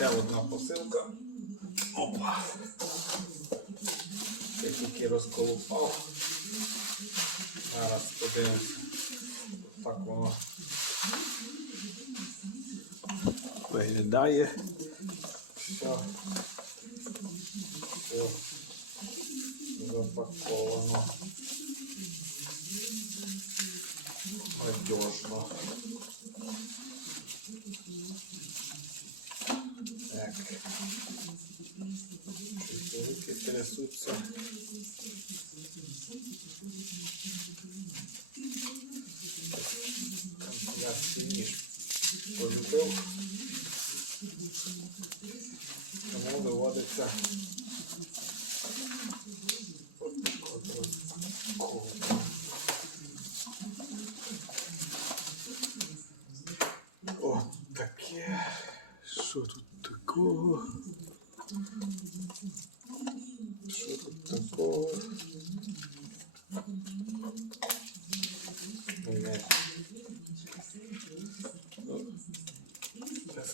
Ще одна посилка. Опа. Я тільки розколупав. Зараз подивимося. Так воно виглядає. Все. Все запаковано. Надежно. Так. Щось руки трясуться. Канцелярський ніж полюбив. Тому доводиться. О, таке. Що тут такого? Що тут такого? Блядь. Ну, Без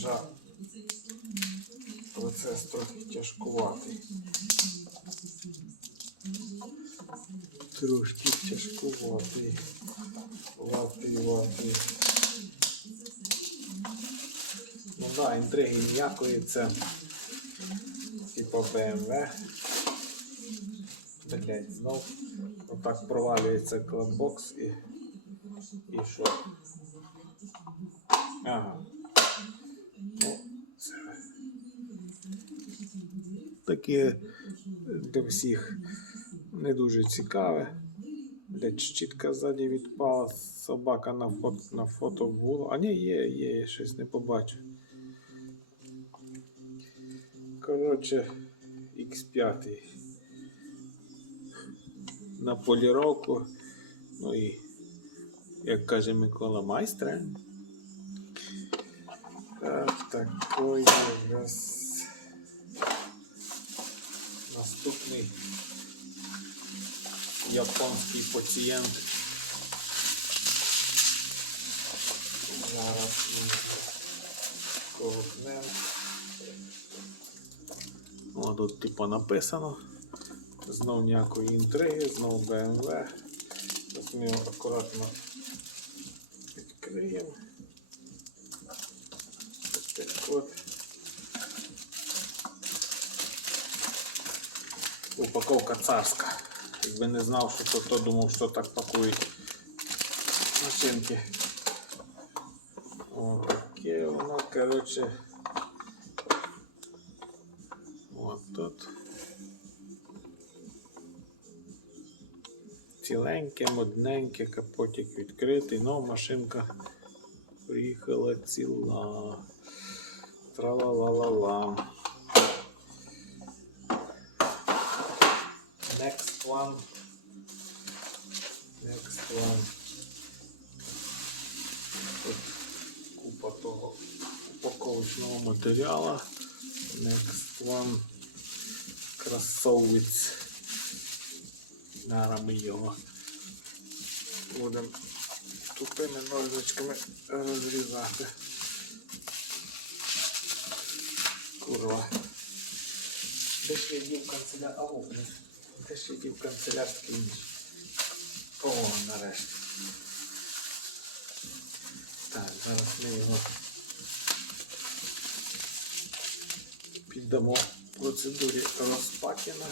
ножа процес трохи тяжкуватий. Трошки тяжкуватий. Ватий, ватий. Ну да, інтриги ніякої, це типа BMW. Блять, знов отак провалюється клаббокс і. І що? Ага. Ну, це таке для всіх не дуже цікаве. Блять, щітка ззаді відпала, собака на фото, на фото була. А ні, є, є, я щось не побачив. Коротше, X5 на поліровку. Ну і, як каже Микола, майстра. Так, такой нас наступний японський пацієнт. Зараз ми його. О, тут типу написано. Знов ніякої інтриги, знов BMW. Зараз ми його акуратно відкриємо. Ось так от. Упаковка царська. Якби не знав, що то, то думав, що так пакують машинки. О, таке воно, коротше. От тут. Ціленьке, модненьке, капотик відкритий, но машинка приїхала ціла. Тра-ла-ла-ла-ла. One. Next one. Тут купа того упаковочного матеріалу. Next one. Красовець. Зараз ми його будемо тупими ножничками розрізати. Курва. Де ж я дів канцеляр... А, о, блін. Де ж канцелярський ніж? О, нарешті. Так, зараз ми його піддамо процедурі розпакіна.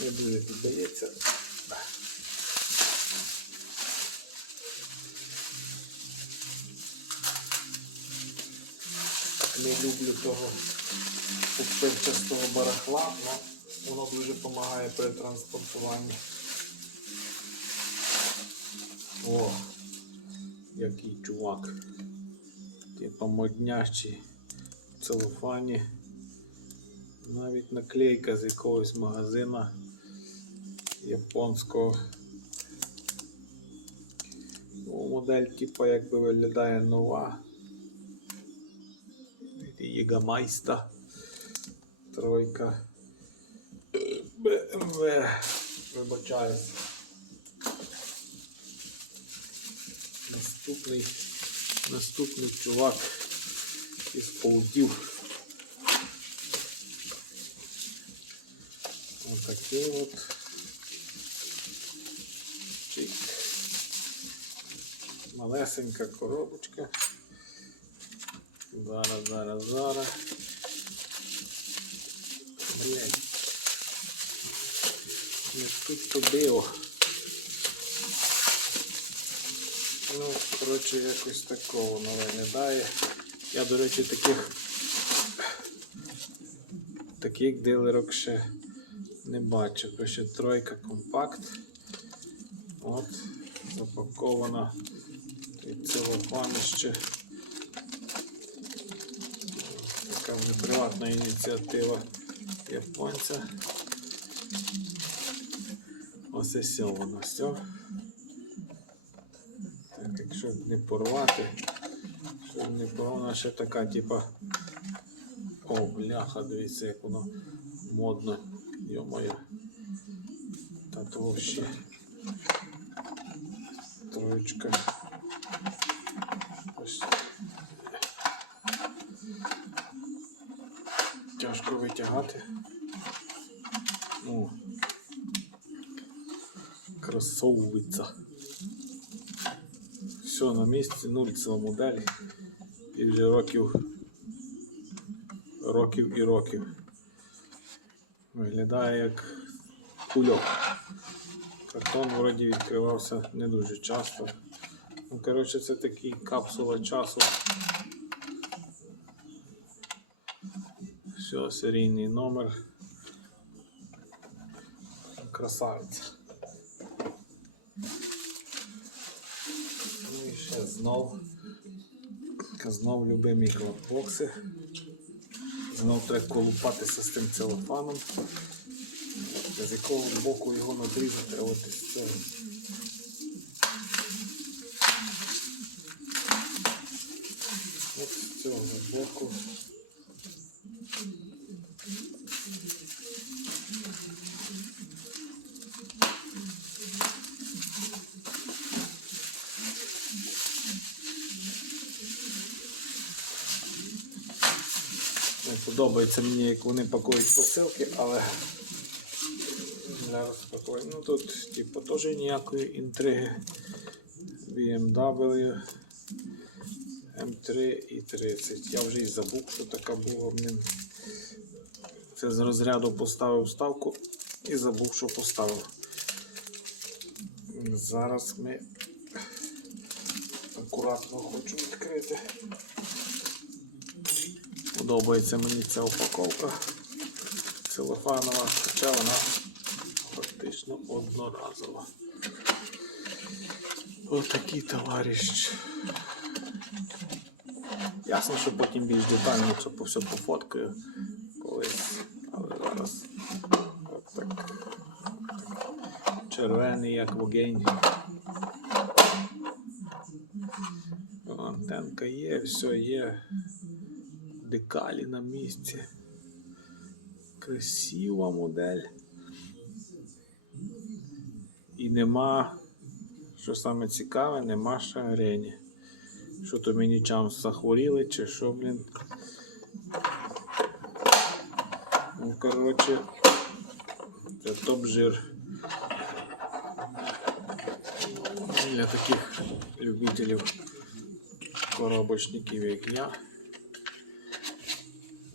Не дуже піддається. Не люблю того пупирчастого барахла, але воно дуже допомагає при транспортуванні. О, який чувак. Типа моднящий в целофані. Навіть наклейка з якогось магазина японського. Ну, модель типа якби виглядає нова. Єгамайста. Тройка. BMW. Вибачаюсь. Наступний Наступний чувак із полтів. Отакий от. Чик. Малесенька коробочка. Зараз, зараз, зараз. Блять. Не тут то диво. Ну, коротше, якось такого воно виглядає. Я, до речі, таких таких дилерок ще не бачив. Пише тройка компакт. От, запакована і целофан ще. Така вже приватна ініціатива японця. І все воно все. Так, якщо не порвати, щоб не порвана ще така, типа. О, бляха, дивіться, як воно модно. Йо-моє. Та то вообще. Троєчка. Ось. Витягати. Ну. Красовується. Все на місці, нуль ціла модель. І вже років. Років і років. Виглядає як кульок. Картон вроді відкривався не дуже часто. Ну, коротше, це такий капсула часу. Все, серійний номер. Красавиця. Ну і ще знов. Знов любимі квадбокси. Знов треба колупатися з тим целофаном. З якого боку його надрізати, із цього. От з цього боку. Не подобається мені, як вони пакують посилки, але для розпакування. Ну тут типу теж ніякої інтриги. BMW M3 і 30. Я вже і забув, що така була. Це з розряду поставив ставку і забув, що поставив. Зараз ми акуратно хочу відкрити. Подобається мені ця упаковка целофанова, хоча вона фактично одноразова. Отакий товариш. Ясно, що потім більш детально це по все пофоткаю колись, але зараз от так. Червений як вогень. Антенка є, все є. Декалі на місці. Красива модель. І нема, що саме цікаве, нема шагрені. Що то мені чам захворіли, чи що, блін. Ну, коротше, це топ-жир. Для таких любителів коробочників, як я.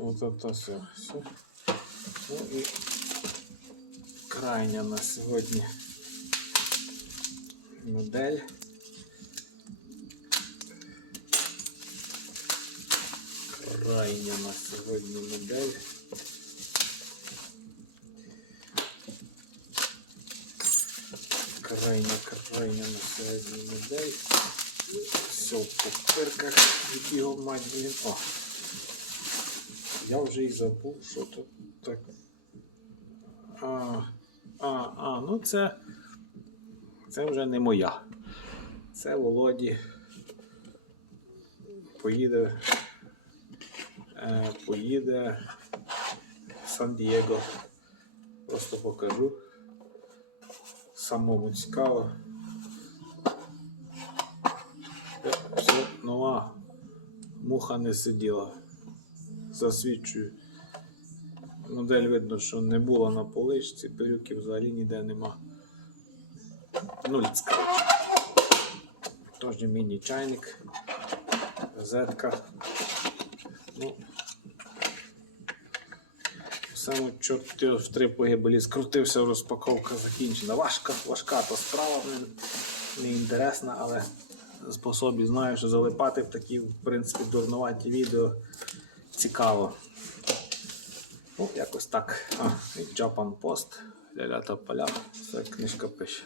Вот это все. все. Ну і крайня на сьогодні модель. Крайня на сьогодні модель. Крайня, крайня на сьогодні модель. Все в папирках, які його мать, блін. О! Я вже і забув, що тут так. А, а, а, ну це. Це вже не моя. Це Володі. Поїде. Е, поїде в Сан-Дієго. Просто покажу. Самому цікаво. Е, Все, нова. муха не сиділа. Засвідчую. Модель видно, що не було на поличці, пилюки взагалі ніде нема. Нуль. Тож міні-чайник, розетка. Ну, Саме чорт в три погибелі скрутився, розпаковка закінчена. Важка, важка то справа, блин, не але по собі знаю, що залипати в такі, в принципі, дурнуваті відео цікаво. Ну, якось так. А, і Japan Post, ля-ля та поля, все книжка пише.